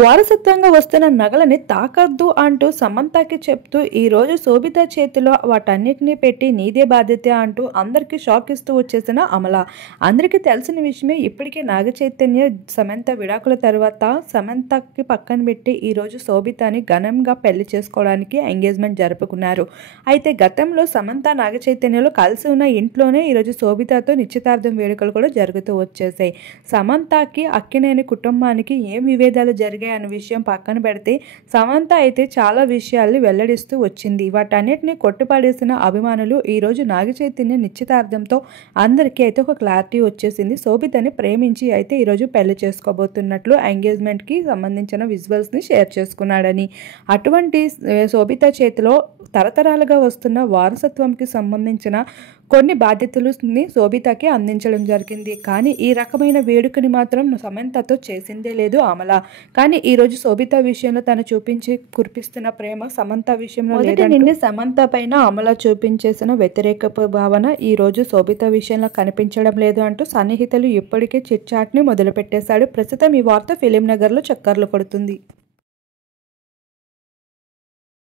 వారసత్వంగా వస్తున్న నగలని తాకద్దు అంటూ సమంతకి చెప్తూ ఈరోజు శోభిత చేతిలో వాటన్నిటినీ పెట్టి నీదే బాధ్యత అంటూ అందరికీ షాక్ ఇస్తూ వచ్చేసిన అమల. అందరికీ తెలిసిన విషయమే. ఇప్పటికే నాగ చైతన్య సమంత విడాకుల తర్వాత సమంతకి పక్కన పెట్టి ఈరోజు శోభితని ఘనంగా పెళ్లి చేసుకోవడానికి ఎంగేజ్మెంట్ జరుపుకున్నారు. అయితే గతంలో సమంత నాగ చైతన్యలో కలిసి ఉన్న ఇంట్లోనే ఈరోజు శోభితతో నిశ్చితార్థం వేడుకలు కూడా జరుగుతూ వచ్చేసాయి. సమంతకి అక్కినేని కుటుంబానికి ఏం విభేదాలు జరిగాయి అనే విషయం పక్కన పెడితే సమంత అయితే చాలా విషయాల్ని వెల్లడిస్తూ వచ్చింది. వాటన్నిటిని కొట్టుపడేసిన అభిమానులు ఈరోజు నాగ చైతన్య నిశ్చితార్థంతో అందరికీ అయితే ఒక క్లారిటీ వచ్చేసింది. శోభితని ప్రేమించి అయితే ఈరోజు పెళ్లి చేసుకోబోతున్నట్లు ఎంగేజ్మెంట్కి సంబంధించిన విజువల్స్ని షేర్ చేసుకున్నాడని. అటువంటి శోభిత చేతిలో తరతరాలుగా వస్తున్న వారసత్వంకి సంబంధించిన కొన్ని బాధ్యతలని శోభితకి అందించడం జరిగింది. కానీ ఈ రకమైన వేడుకని మాత్రం సమంతతో చేసిందే లేదు అమల. కానీ ఈరోజు శోభిత విషయంలో తను కురిపిస్తున్న ప్రేమ సమంత విషయంలో లేదంటే సమంత పైన అమల చూపించేసిన వ్యతిరేక భావన ఈరోజు శోభిత విషయంలో కనిపించడం లేదు అంటూ సన్నిహితులు ఇప్పటికే చిట్ చాట్ని మొదలుపెట్టేశాడు. ప్రస్తుతం ఈ వార్త ఫిలిం నగర్లో చక్కర్లు కొడుతుంది.